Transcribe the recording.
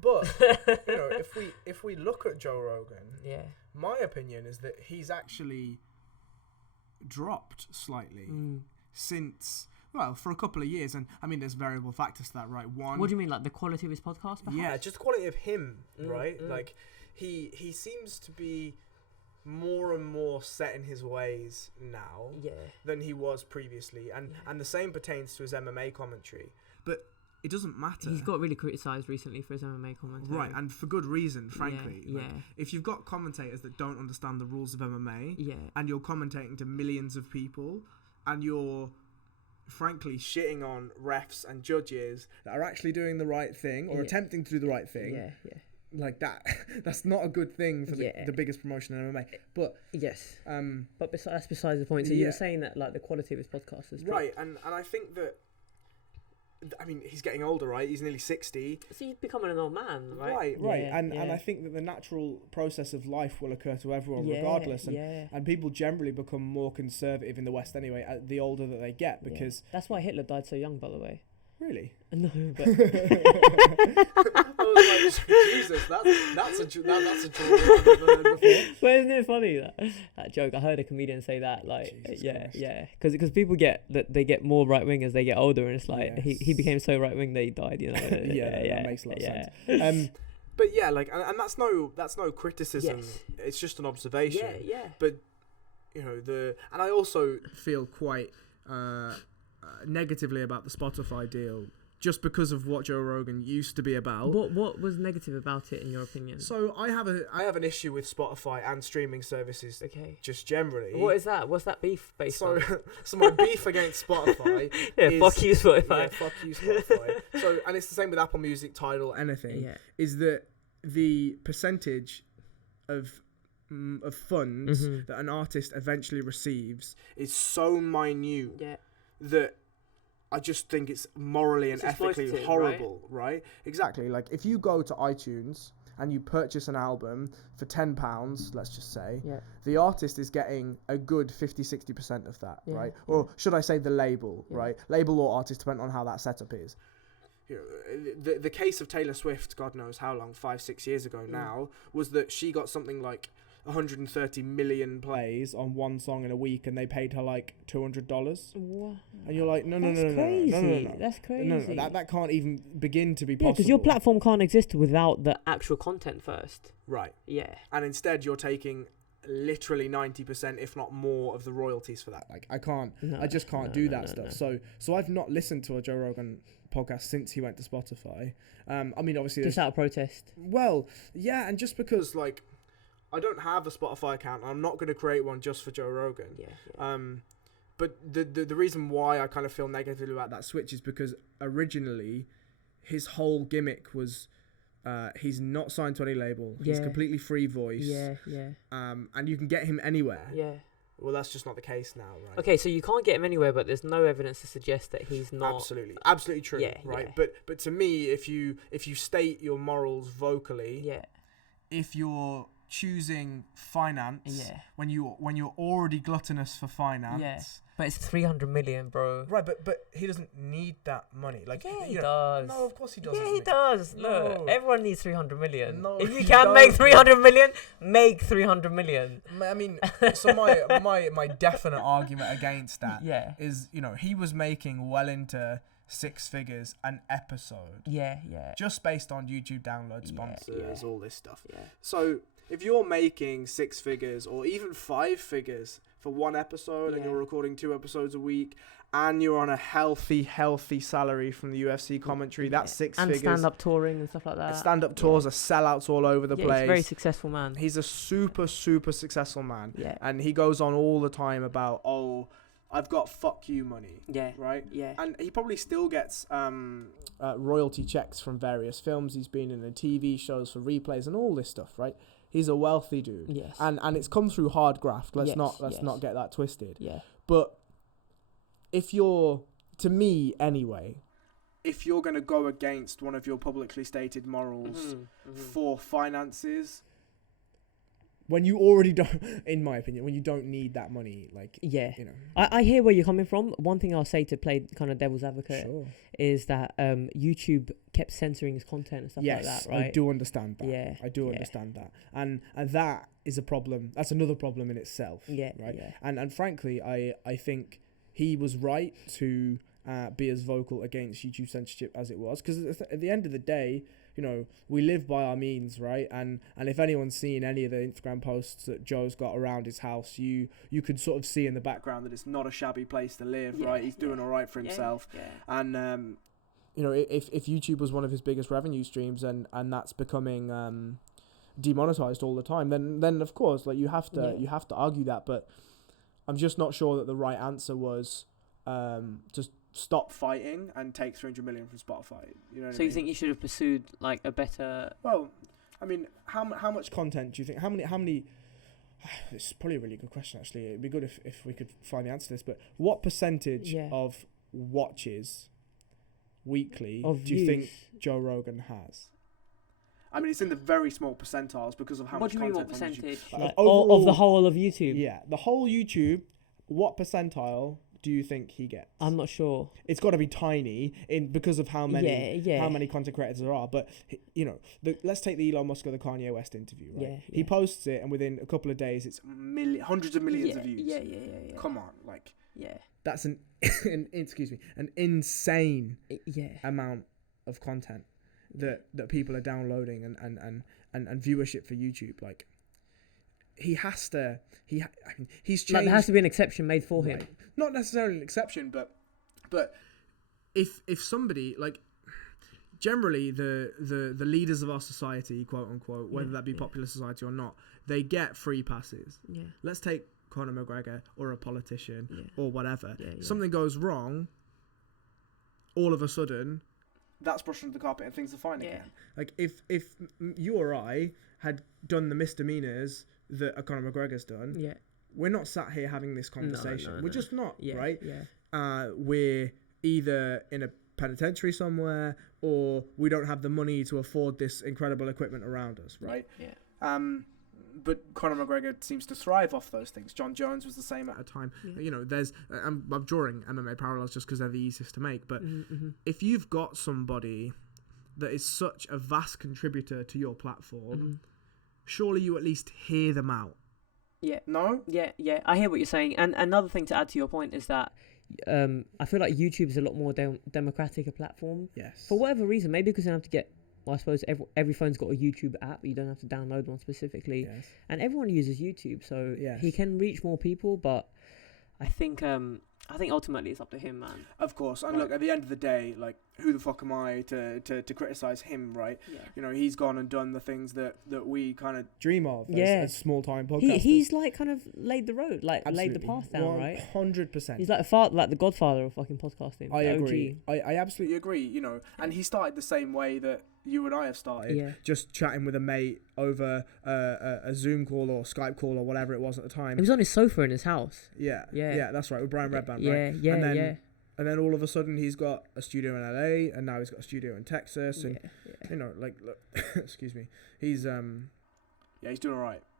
But if we look at Joe Rogan, my opinion is that he's actually dropped slightly since. Well, for a couple of years, and I mean, there's variable factors to that, right? One. What do you mean, like the quality of his podcast? Perhaps? Yeah, just the quality of him, right? Like he seems to be more and more set in his ways now than he was previously, and the same pertains to his MMA commentary. But it doesn't matter. He's got really criticised recently for his MMA commentary, right? And for good reason, frankly. Yeah. Like, if you've got commentators that don't understand the rules of MMA, and you're commentating to millions of people, and you're frankly shitting on refs and judges that are actually doing the right thing or attempting to do the right thing, like that's not a good thing for the biggest promotion in MMA. But but that's besides the point. So you were saying that like the quality of his podcast is right, and I think that, I mean, he's getting older, right? He's nearly 60. So he's becoming an old man, right? Right. And I think that the natural process of life will occur to everyone regardless. And people generally become more conservative in the West anyway, the older that they get, because... That's why Hitler died so young, by the way. Really? No, but... I was like, Jesus, that's a joke I've never heard before. But isn't it funny, that joke? I heard a comedian say that, like, because people they get more right wing as they get older, and it's like he became so right wing that he died, you know. That makes a lot of sense. But yeah, like, and that's no criticism. Yes. It's just an observation. Yeah. But and I also feel quite negatively about the Spotify deal, just because of what Joe Rogan used to be about. What was negative about it in your opinion? So I have an issue with Spotify and streaming services. Okay. Just generally. What is that? What's that beef based on? So my beef against Spotify. Fuck you, Spotify. Yeah, fuck you, Spotify. So, and it's the same with Apple Music, Tidal, anything. Yeah. Is that the percentage of funds that an artist eventually receives is so minute that I just think it's morally and ethically horrible, right? Exactly. Like, if you go to iTunes and you purchase an album for £10, let's just say, the artist is getting a good 50-60% of that, right? Or should I say the label, right? Label or artist, depending on how that setup is. The case of Taylor Swift, God knows how long, 5-6 years ago now, was that she got something like 130 million plays on one song in a week, and they paid her like $200. What? And you're like, no. That's crazy. No, that can't even begin to be possible. Yeah, because your platform can't exist without the actual content first. Right. Yeah. And instead, you're taking literally 90%, if not more, of the royalties for that. Like, I just can't do that stuff. So I've not listened to a Joe Rogan podcast since he went to Spotify. I mean, obviously, just out of protest. Well, yeah, and just because, like, I don't have a Spotify account. I'm not going to create one just for Joe Rogan. Yeah. But the reason why I kind of feel negatively about that switch is because originally his whole gimmick was he's not signed to any label. He's completely free voice. Yeah. And you can get him anywhere. Yeah. Well, that's just not the case now, right? Okay, so you can't get him anywhere, but there's no evidence to suggest that he's not. Absolutely true. Yeah, right. Yeah. But to me, if you state your morals vocally, if you're choosing finance when you're already gluttonous for finance, but it's 300 million, bro. Right, but he doesn't need that money. Like, he does. No, of course he doesn't. Yeah, he does. Look, everyone needs 300 million. No, if you can make 300 million, make 300 million. I mean, so my definite argument against that is, he was making well into 6 figures an episode. Yeah. Just based on YouTube download sponsors, all this stuff. Yeah. So if you're making 6 figures or even 5 figures for one episode and you're recording 2 episodes a week and you're on a healthy salary from the UFC commentary, that's 6 figures. And stand-up touring and stuff like that. Stand-up tours are sellouts all over the place. He's a very successful man. He's a super, super successful man. Yeah. And he goes on all the time about, I've got fuck you money. Yeah. Right? Yeah. And he probably still gets royalty checks from various films. He's been in the TV shows for replays and all this stuff, right? He's a wealthy dude. Yes. And it's come through hard graft. Let's not get that twisted. Yeah. But if you're, to me anyway, if you're going to go against one of your publicly stated morals for finances, when you already don't, in my opinion, when you don't need that money, like, yeah, you know. I hear where you're coming from. One thing I'll say to play kind of devil's advocate Sure. is that YouTube kept censoring his content and stuff like that, right? I do understand that. Yeah, I do understand that. And that is a problem. That's another problem in itself. Yeah, right? Yeah. And frankly, I think he was right to be as vocal against YouTube censorship as it was, because at the end of the day, you know, we live by our means, right? And if anyone's seen any of the Instagram posts that Joe's got around his house, you could sort of see in the background that it's not a shabby place to live, right? He's doing all right for himself. Yeah. And you know, if YouTube was one of his biggest revenue streams and that's becoming demonetized all the time, then of course, like, you have to argue that. But I'm just not sure that the right answer was just stop fighting and take 300 million from Spotify. You know. So you think you should have pursued like a better? Well, I mean, how much content do you think? How many? This is probably a really good question. Actually, it'd be good if we could find the answer to this. But what percentage of watches weekly do you think Joe Rogan has? I mean, it's in the very small percentiles because of how much content. What do you mean? What percentage? Like, overall, of the whole of YouTube? Yeah, the whole YouTube. What percentile do you think he gets? I'm not sure. It's got to be tiny because of how many how many content creators there are. But you know, let's take the Elon Musk or the Kanye West interview. Right? Yeah. He posts it, and within a couple of days, it's hundreds of millions of views. Yeah. Come on, like. Yeah. That's an insane amount of content that people are downloading and viewership for YouTube. Like, he's changed. Like, there has to be an exception made for him. Not necessarily an exception, but if somebody, like, generally the leaders of our society, quote unquote, whether that be popular society or not, they get free passes. Yeah. Let's take Conor McGregor or a politician or whatever. Something goes wrong, all of a sudden, that's brushed under the carpet and things are fine again. Like, if you or I had done the misdemeanors that a Conor McGregor's done, we're not sat here having this conversation. We're just not, right? Yeah. We're either in a penitentiary somewhere, or we don't have the money to afford this incredible equipment around us, right? Yeah. But Conor McGregor seems to thrive off those things. John Jones was the same at a time. Yeah. You know, there's I'm drawing MMA parallels just because they're the easiest to make. But if you've got somebody that is such a vast contributor to your platform, surely you at least hear them out. Yeah. No? Yeah. I hear what you're saying. And another thing to add to your point is that I feel like YouTube is a lot more democratic a platform. Yes. For whatever reason, maybe because you don't have to get. Well, I suppose every phone's got a YouTube app. You don't have to download one specifically. Yes. And everyone uses YouTube, so he can reach more people. But I think ultimately it's up to him, man. Of course. And look, at the end of the day, like, who the fuck am I to criticize him, right? Yeah. You know, he's gone and done the things that we kind of dream of as small-time podcasters. He's like kind of laid the road, like laid the path down, right? 100%. He's like the godfather of fucking podcasting. I agree. I absolutely agree, you know. And he started the same way that you and I have started, just chatting with a mate over a Zoom call or Skype call or whatever it was at the time. He was on his sofa in his house. Yeah, that's right, with Brian Redband, right? And then all of a sudden he's got a studio in LA, and now he's got a studio in Texas, and you know, like, look, excuse me, he's doing all right.